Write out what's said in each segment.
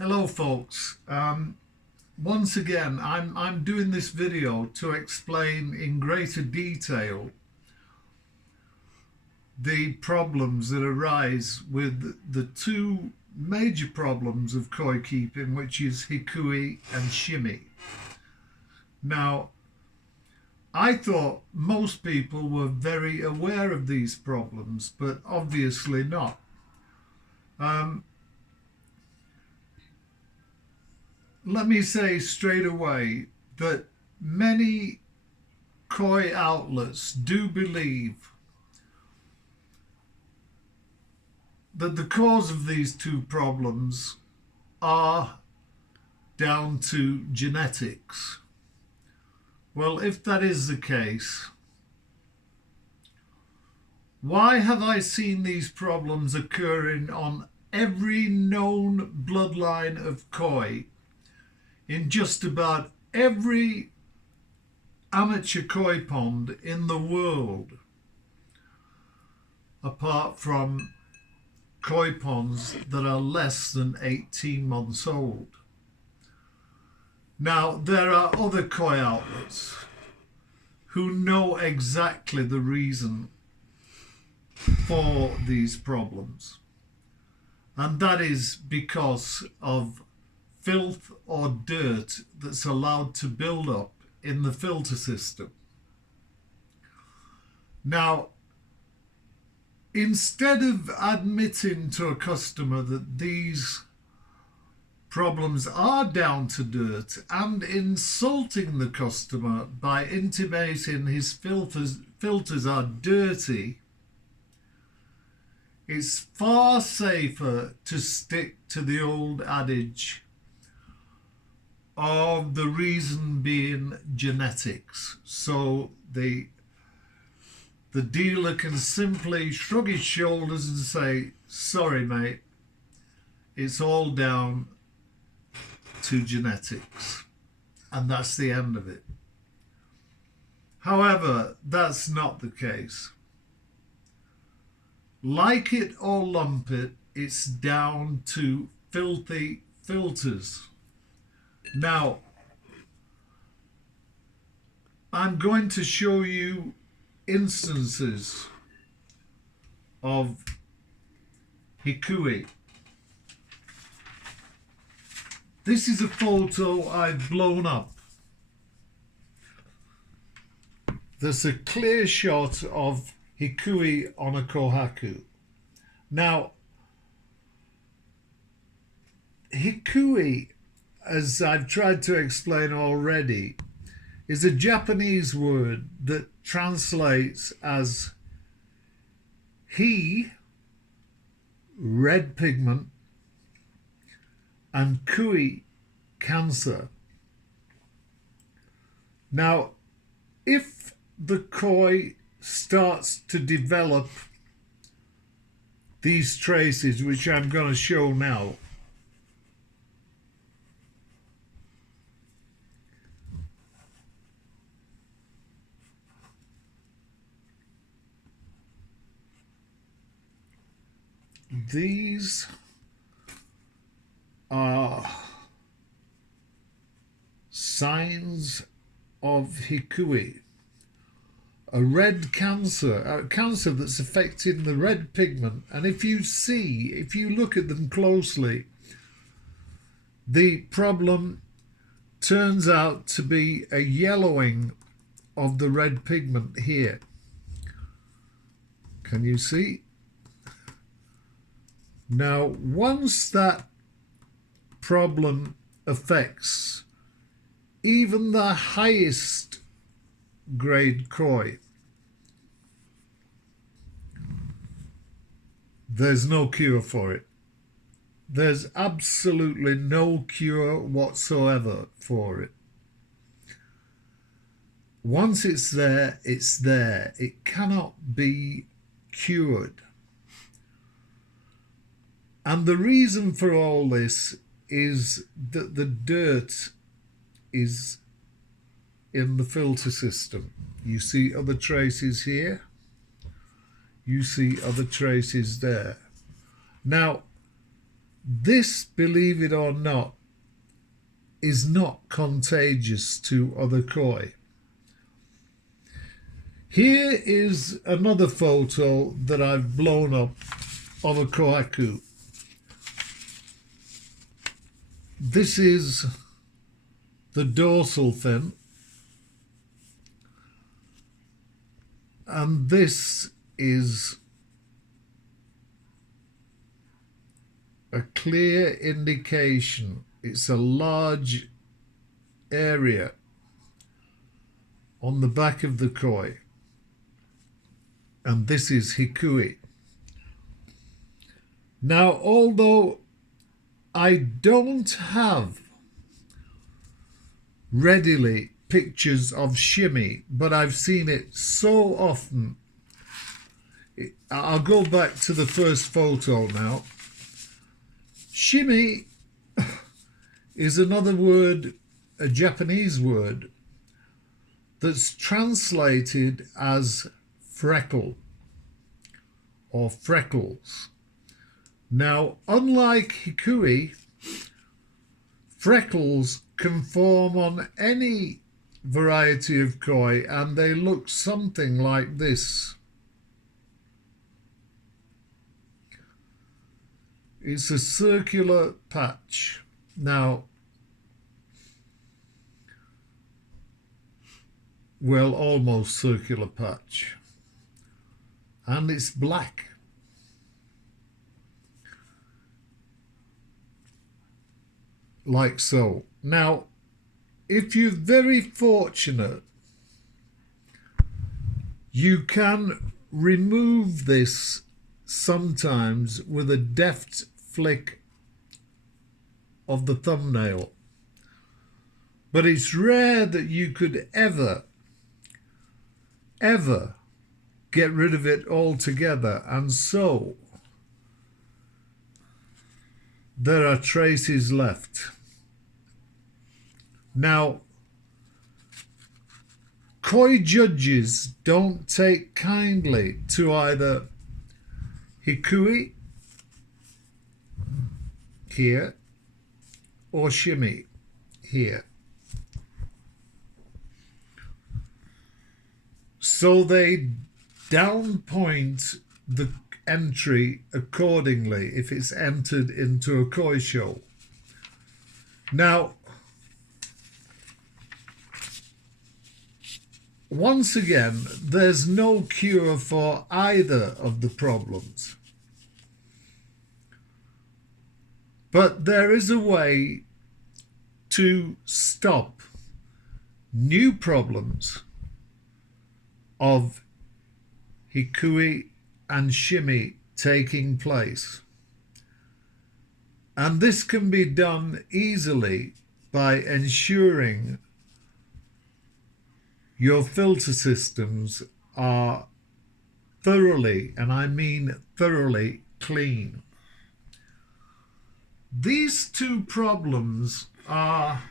Hello folks, once again I'm doing this video to explain in greater detail the problems that arise with the two major problems of koi keeping, which is Hikui and Shimi. Now, I thought most people were very aware of these problems, but obviously not. Let me say straight away that many koi outlets do believe that the cause of these two problems are down to genetics. Well, if that is the case, why have I seen these problems occurring on every known bloodline of koi in just about every amateur koi pond in the world, apart from koi ponds that are less than 18 months old? Now, there are other koi outlets who know exactly the reason for these problems, and that is because of filth or dirt that's allowed to build up in the filter system. Now, instead of admitting to a customer that these problems are down to dirt and insulting the customer by intimating his filters are dirty, it's far safer to stick to the old adage of the reason being genetics. So the dealer can simply shrug his shoulders and say, sorry mate, it's all down to genetics, and that's the end of it. However, that's not the case. Like it or lump it, it's down to filthy filters. Now, I'm going to show you instances of Hikui. This is a photo I've blown up. There's a clear shot of Hikui on a kohaku. Now, Hikui, as I've tried to explain already, is a Japanese word that translates as he, red pigment, and kui, cancer. Now, if the koi starts to develop these traces, which I'm going to show now, these are signs of Hikui, a red cancer, a cancer that's affecting the red pigment. And if you look at them closely, the problem turns out to be a yellowing of the red pigment here. Can you see? Now, once that problem affects even the highest grade koi, there's no cure for it. There's absolutely no cure whatsoever for it. Once it's there, it's there. It cannot be cured. And the reason for all this is that the dirt is in the filter system. You see other traces here. You see other traces there. Now, this, believe it or not, is not contagious to other koi. Here is another photo that I've blown up of a kohaku. This is the dorsal fin, and this is a clear indication it's a large area on the back of the koi, and this is Hikui. Now, although I don't have readily pictures of Shimi, but I've seen it so often. I'll go back to the first photo now. Shimi is another word, a Japanese word, that's translated as freckle or freckles. Now, unlike Hikui, freckles can form on any variety of koi, and they look something like this. It's a circular patch. Now, well, almost circular patch, and it's black. Like so. Now, if you're very fortunate, you can remove this sometimes with a deft flick of the thumbnail. But it's rare that you could ever get rid of it altogether, and so there are traces left. Now, koi judges don't take kindly to either Hikui here or Shimi here. So they downpoint the entry accordingly if it's entered into a koi show. Now, once again, there's no cure for either of the problems. But there is a way to stop new problems of Hikui and Shimi taking place. And this can be done easily by ensuring your filter systems are thoroughly, and I mean thoroughly, clean. These two problems are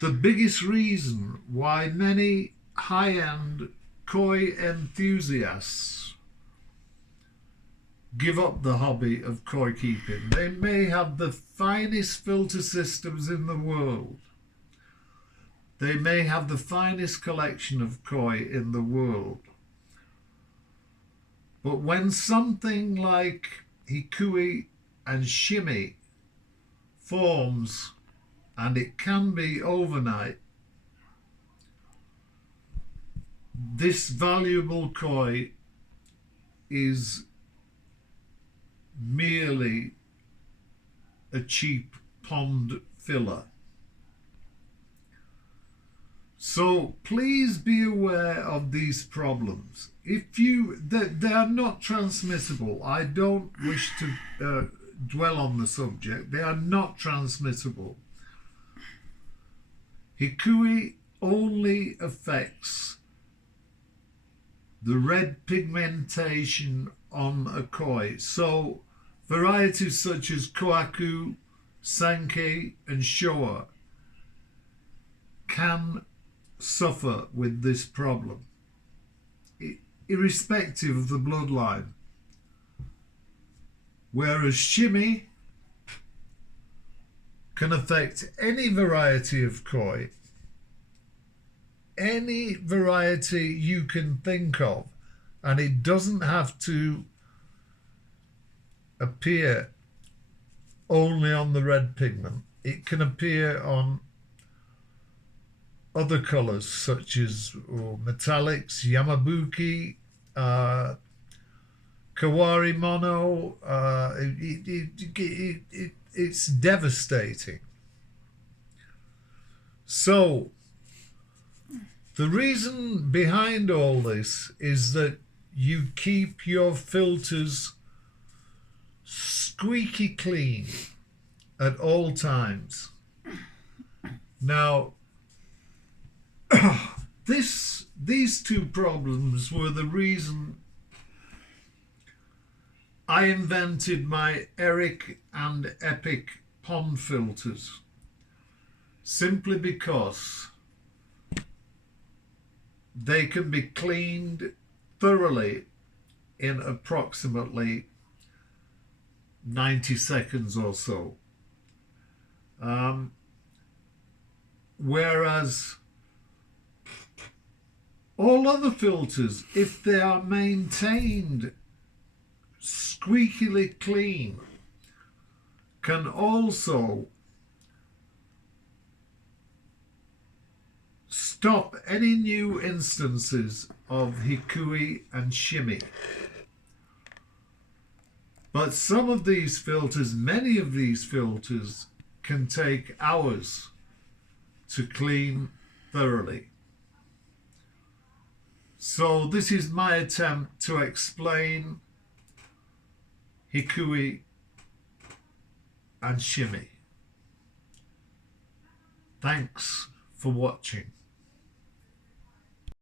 the biggest reason why many high-end koi enthusiasts give up the hobby of koi keeping. They may have the finest filter systems in the world. They may have the finest collection of koi in the world. But when something like Hikui and Shimi forms, and it can be overnight, this valuable koi is merely a cheap pond filler. So please be aware of these problems. They are not transmissible. I don't wish to dwell on the subject. They are not transmissible. Hikui only affects the red pigmentation on a koi. So varieties such as kohaku, sankei and chore can suffer with this problem, irrespective of the bloodline. whereas Shimi can affect any variety of koi, any variety you can think of, and it doesn't have to appear only on the red pigment. It can appear on other colours such as metallics, yamabuki, kawari mono. It's devastating. So the reason behind all this is that you keep your filters squeaky clean at all times. Now, these two problems were the reason I invented my Eric and Epic pond filters, simply because they can be cleaned thoroughly in approximately 90 seconds or so. Whereas all other filters, if they are maintained squeakily clean, can also stop any new instances of Hikui and Shimi. But some of these filters, many of these filters, can take hours to clean thoroughly. So this is my attempt to explain Hikui and Shimi. Thanks for watching.